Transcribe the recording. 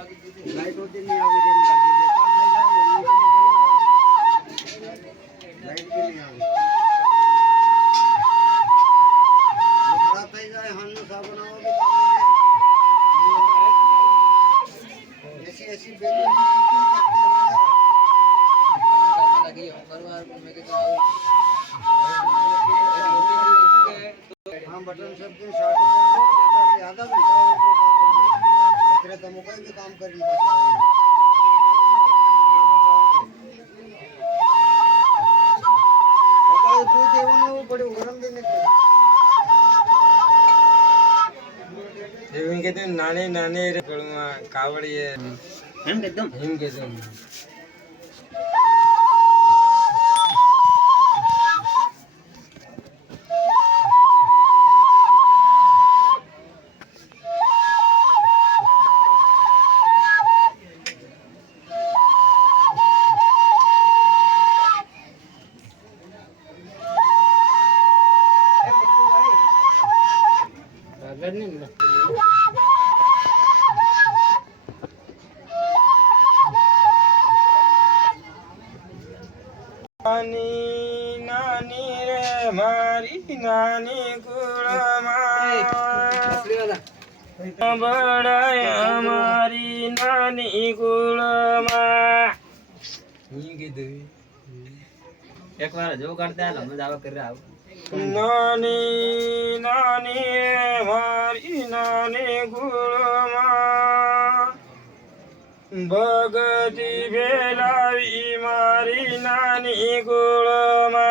light હોતી નહીં આવી રહી લાગે બેકાર થઈ જાય લાઈટ બી નહીં આવે જો ખરાબ થઈ જાય હાલનો સા બનાવો બી ऐसी ऐसी बेइज्जती करते हो लगी हो परवार में के हाँ बटन सब के 60 छोड़ देता है आधा घंटा हो इतने तो मुझे भी काम कर नहीं पाता है बताओ दूध देवो वो बड़े गरम देने के देवन के तो नाने नाने कावड़ी है एकदम हिम के तो नानी नानी रे मारी नानी कुळमा बड़ाय हमारी नानी कुळमा एक बार जो करते हैं हम दावा कर रहा हूं नानी नानी रे मारी नानी कुळमा भगती भेलावी मारी नानी कुळमा